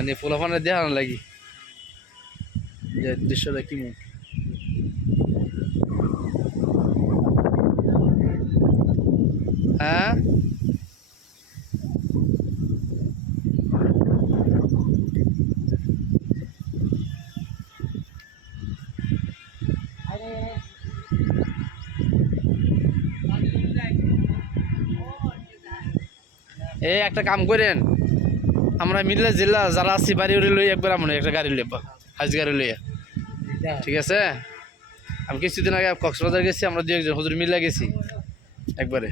মানে ফুলাফানে দেখানো লাগি? যে দৃশ্যটা কি হ্যাঁ? এই একটা কাম করেন। আমরা মিল্লা জেলা যারা আছি বাড়ি উড়ে লই একবার আমরা একটা গাড়ি লইব হাজ গাড়ি লইয়া। ঠিক আছে? আমি কিছুদিন আগে কক্সবাজার গেছি আমরা দু একজন হুজুর মিল্লা গেছি একবারে।